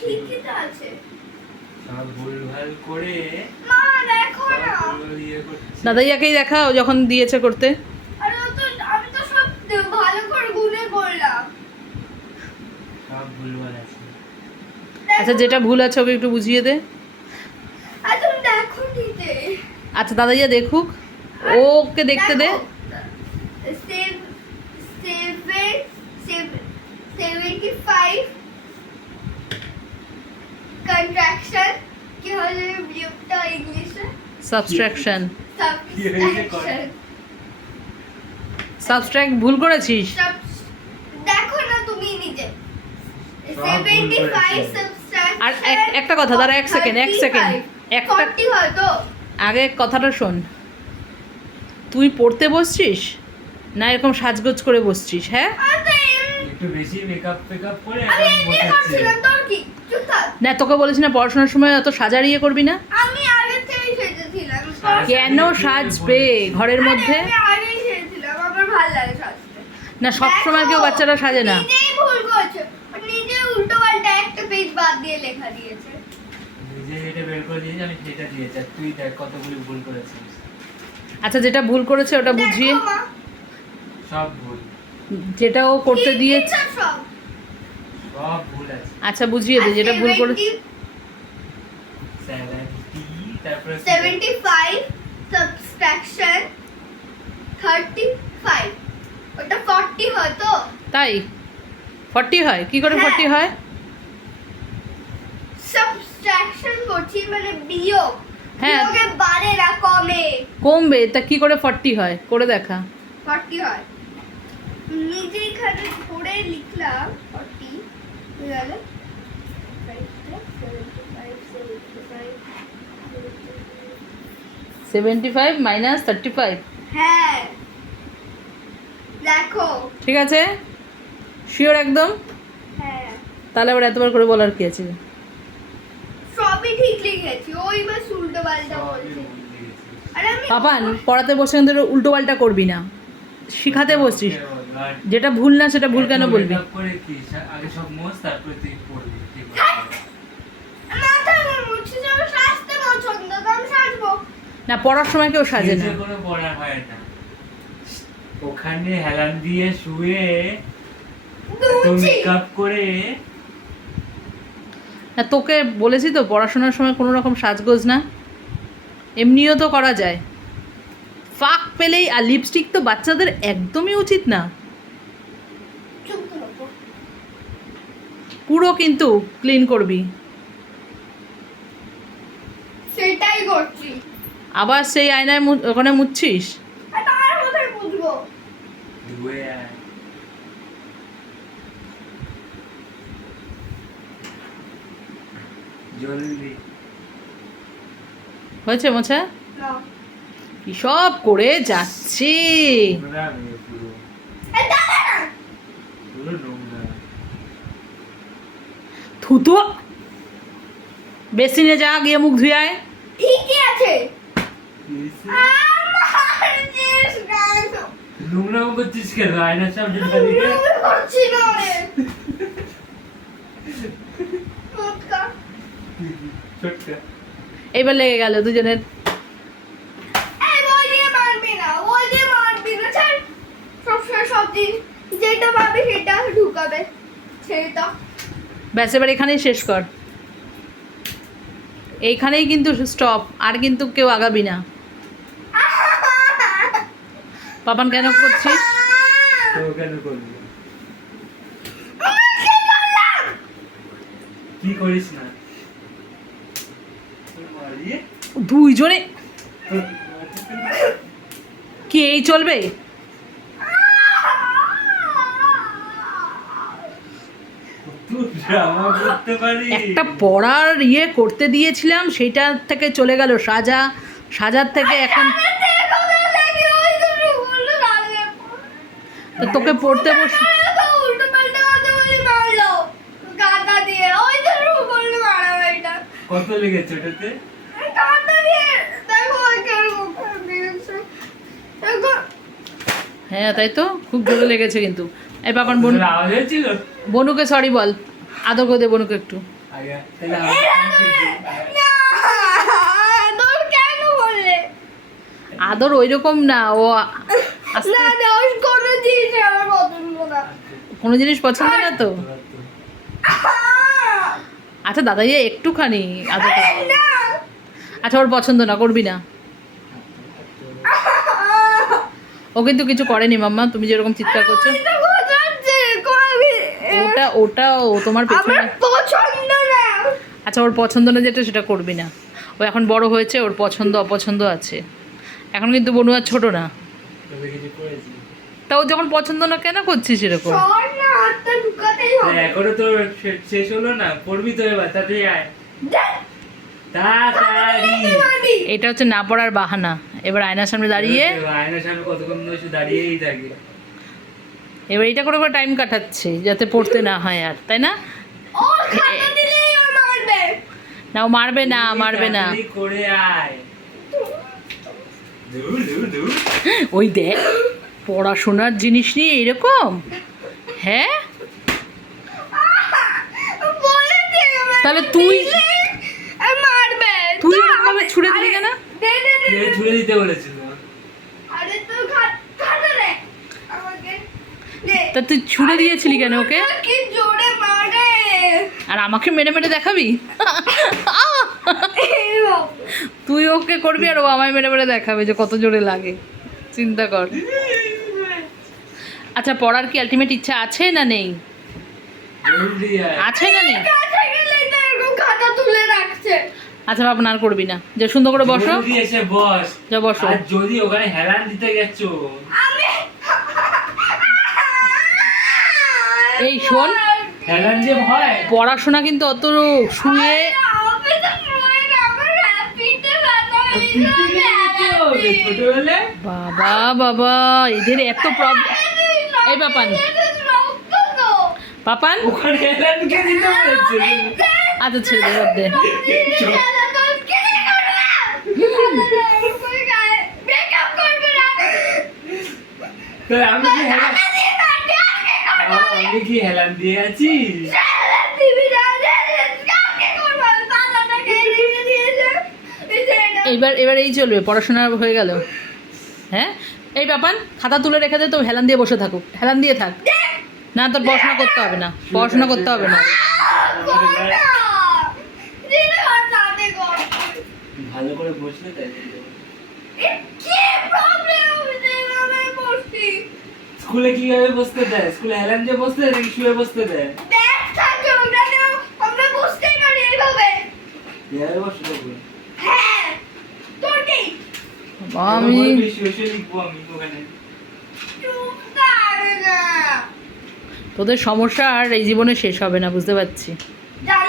ঠিকই তো আছে। সব ভুলভাল করে মা দেখো না। দাদাইয়াকেই দেখাও যখন দিয়েছে করতে। আরে আমি তো সব ভালো করে গুনে করলাম। সব ভুলভাল আছে। আচ্ছা যেটা ভুল আছে ওকে একটু বুঝিয়ে দে। আর তুমি দেখো নিতে। আচ্ছা দাদাইয়া দেখুক, ওকে দেখতে দে। 75 কন্ট্রাকশন কি হলো বিয়োগটা ইংলিশে? সাবট্রাকশন। সাবট্রাকশন। সাবট্রাক্ট ভুল করেছিস। দেখো না তুমি নিজে। সব ভুল 75 করেছে। সাবট্রাকশন। আর একটা কথা, দাঁড়া এক সেকেন্ড একটা 40 হয় তো? আগে কথাটা শোন। তুই পড়তে বসছিস না এরকম সাজগোজ করে বসছিস? হ্যাঁ একটু বেশি মেকআপ করে আমি এখন এমনি বসাচ্ছে। করছিলাম, তোর কি? চুপ থাক। না তোকে বলেছি না পড়াশোনার সময় অত সাজারিয়ে করবি না। আমি আগে থেকেই সেজেছিলাম। কেন সাজবে ঘরের মধ্যে? আমি আগেই সেজেছিলাম, আমার ভালো লাগে সাজতে। না সব সময় কেউ বাচ্চারা সাজে না। নিজেই ভুল করছে, নিজে উল্টো পাল্টা একটা পেজ বাদ দিয়ে লেখা দিয়েছে। নিজে যেটা বের করে দিয়েছি আমি সেটা দিয়েছি, আর তুই দেখ কতগুলো ভুল করেছিস। আচ্ছা যেটা ভুল করেছে ওটা বুঝিয়ে, দেখো মা, সব ভুল, যেটা ও করতে কি দিয়েছে দিয়েছে সব? সব ভুল আছে। আচ্ছা বুঝিয়ে দে যেটা ভুল করে। 70 তারপরে 75 সাবট্রাকশন 35 ওটা 40 হয় তো? তাই 40 হয়? কি করে হ্যাঁ। 40 হয়? সাবট্রাকশন করছি মানে বিয়োগ। হ্যাঁ। বিয়োগে বাড়ে না কমে। কমবে তা কি করে 40 হয়? করে দেখা। 40 হয়। নিজে এখানে ধরে লিখলাম 40 হয়ে গেল। 75 মাইনাস 35। হ্যাঁ দেখো। ঠিক আছে শিওর একদম? হ্যাঁ তাহলে আবার এতবার করে বলার কি আছে? সবই ঠিক লিখেছি, ওই বাস উল্টো পাল্টা সবই বলছি। ভুল দিয়েছিস। আরে আমি পাপান পড়াতে বসে কিন্তু উল্টো পাল্টা করবি না, শিখাতে বসছিস। আর যেটা ভুল না সেটা ভুল কেন এত বলবি? makeup করে কি আগে সব মোছ তারপরে তুই পড়বি, ঠিক আছে? মাথা আমার মুছে যাবে, সাজতে পছন্দ তো আমি সাজবো। না পড়ার সময় কেউ সাজে না। নিজে কোনো পড়া হয় না, ওখানে হেলান দিয়ে শুয়ে এত দুচি মেকআপ করে। না তোকে বলেছি তো পড়াশোনার সময় কোনো রকম সাজগোজ না, এমনিও তো করা যায়। ফাঁক পেলেই, আর লিপস্টিক তো বাচ্চাদের একদমই উচিত না। চুপ করো। পুরো কিন্তু ক্লিন করবি। সেটাই করছি। আবার সেই আয়নায় ওখানে মুছছিস। আর তার কোথায় বুঝবো? ধুয়ে আয়। জলদি হয়েছে মোছা? না কি সব করে যাচ্ছে। নোংরা মেয়ে পুরো, এই দাঁড়া না। পুরো নোংরা। থুতো, বেসিনে যা গিয়ে মুখ ধুয়ে আয়। ঠিকই আছে। কিসে? আমার জিনিস গাইছো। নোংরা করছিস কেন? আয়নার সামনে দাঁড়িয়ে নোংরা করছি না রে। মুটকা। ছোটকা। এইবার লেগে গেল দুজনের। এই বই দিয়ে মারবি না, বই দিয়ে মারবি না, ছাড়। সবসময় সব জিনিস যেটা পাবে সেটা ঢুকাবে, সেটা। ব্যাস এবার এখানেই শেষ কর, এইখানেই কিন্তু স্টপ, আর কিন্তু কেউ আগাবি না। পাপান কেন করছিস? তো কেন করবি? কি করিস না? মারিয়ে দুইজনে কি এই চলবে? তুই ড্রামা করতে পারিস। একটা পড়ার করতে দিয়েছিলাম সেইটা থেকে চলে গেল সাজার থেকে এখন তো তোকে পড়তে বস। উল্টো পাল্টা কথা বলে মারলো গাদা দিয়ে, ওই যে বললো মারা এটা কত লেগেছে ওটাতে? গাদা দিয়ে। দেখো ওই কেমন মুখ দিয়েছে। দেখো হ্যাঁ তাই তো, খুব জোরে লেগেছে কিন্তু। এই পাপান তোর আওয়াজ হয়েছিল? বনুকে সরি বল, আদর করে দে বনুকে একটু। আগে তাহলে না, তোর কেন বললে? আদর ওই রকম না, ও আস্তে না না, ওই কোনো জিনিস আমার পছন্দ না। কোনো জিনিস পছন্দ না তো। আচ্ছা দাদা ইয়ে একটুখানি আদর কর। না, আচ্ছা ওর পছন্দ না, করবি না। ও কিন্তু কিছু করেনি মাম্মা, তুমি যেরকম চিৎকার করছো। আমি তো বোঝাচ্ছি, ওটা ওটা ও তোমার পেছনে। আমার পছন্দ না। আচ্ছা ওর পছন্দ না যেটা সেটা করবি না। ও এখন বড় হয়েছে, ওর পছন্দ অপছন্দ আছে। এখন কিন্তু বনু আর ছোট না। তবে কিছু করেছি তা ও যখন পছন্দ না কেন করছিস এরকম? সর না, হাতটা ঢুকাতেই হবে। এখনো তো শেষ হলো না, করবি তো এবার, তাড়াতাড়ি আয় দেখ, তাড়াতাড়ি। মারবি। এটা হচ্ছে না পড়ার বাহানা। এবার আয়নার সামনে দাঁড়িয়ে আয়নার সামনে কতক্ষণ ধরে শুধু দাঁড়িয়েই থাকে। এবার এটা করে করে টাইম কাটাচ্ছে যাতে পড়তে না হয় আর, তাই না? ওর খাতা দিলেই ও মারবে। না ও মারবে না, মারবে না। তাড়াতাড়ি করে আয়। দূর দূর দূর। ওই দেখ পড়াশোনার জিনিস নিয়ে এরকম। হ্যাঁ বলেছে আমার তাহলে তুই মারবে। তুই এরকম ভাবে ছুড়ে দিলি কেন? দে দে দে। কে ছুঁড়ে দিতে বলেছিল? আরে তুই খাতা দে আমাকে। দে। তা তুই ছুড়ে দিয়েছিলি কেন ওকে? কি জোরে মারে। আর আমাকে মেরে মেরে দেখাবি? এই বাবা। তুই ওকে করবি আর ও আমায় মেরে মেরে দেখাবে যে কত জোরে লাগে। চিন্তা কর। আচ্ছা পড়ার কি আলটিমেট ইচ্ছা আছে না নেই? জলদি আয়। আছে না নেই? কাছে গেলেই তো এরকম খাতা তুলে রাখছে। আচ্ছা বাবা আর করবি না, যে সুন্দর করে বসো। জলদি এসে বস। যা বসো। আর যদি ওখানে হেলান দিতে গেছো, আমি এই শোন, হেলান যে হয় পড়াশোনা কিন্তু অত শুয়ে আমি তো শুয়ে না, আমার পিঠে ব্যথা হয়ে পিঠে গেছে। কেটে হবে ছোটবেলা। বাবা বাবা এদের এত প্রবলেম। এই বাপান, পাপান ওখানে হেলান কে দিতে বলেছে? আচ্ছা ছেড়ে দে, বাদ দে। তাহলে আমি কি হেলান দিয়ে আছি? এইবার এবার এই চলবে, পড়াশোনা হয়ে গেল। হ্যাঁ এই বাপান খাতা তুলে রেখে দে, তো হেলান দিয়ে বসে থাকুক, হেলান দিয়ে থাক। না তোর পড়াশোনা করতে হবে না, পড়াশোনা করতে হবে না। ভালো করে বসলে তাই স্কুলে কিভাবে বসতে দেয়? স্কুলে হেলান দিয়ে বসতে দেয় নাকি শুয়ে বসতে দেয়? কিভাবে বসতে দেবে? আমি শুয়ে শুয়ে লিখবো আমি ওখানে। তোদের সমস্যা আর এই জীবনে শেষ হবে না, বুঝতে পারছি। জানো